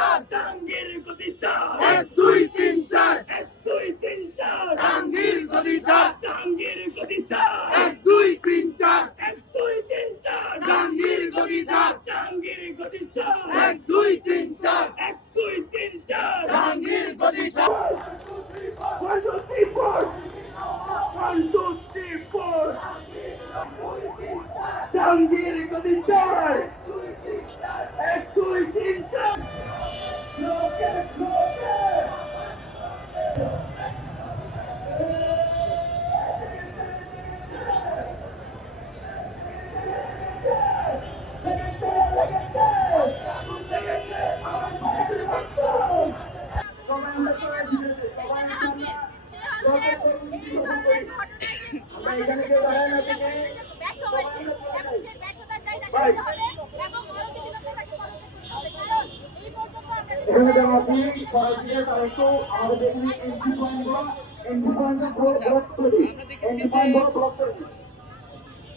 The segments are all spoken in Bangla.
4 জাহাঙ্গীর গদি 4 1 2 3 4 1 2 3 4 জাহাঙ্গীর গদি 4 জাহাঙ্গীর গদি 4 1 2 3 4 1 2 3 4 জাহাঙ্গীর গদি 4 জাহাঙ্গীর গদি 4 1 2 3 4 1 2 3 4 জাহাঙ্গীর গদি 4 1 2 3 4 1 2 3 4 জাহাঙ্গীর গদি 4 1 2 3 4 লোকে লোকে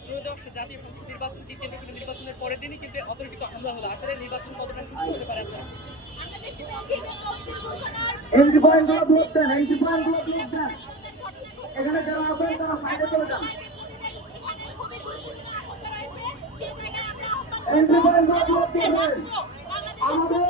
ত্রয়োদশ জাতীয় সংসদ নির্বাচনটি কেন্দ্র করে নির্বাচনের পরের দিনই কিন্তু অতর্কিত হামলা হলো। আসলে নির্বাচন কতটা সুষ্ঠু হতে পারে আপনারা? এখানে যারা আছেন তারা ফাইটে চলে যান। আমাদের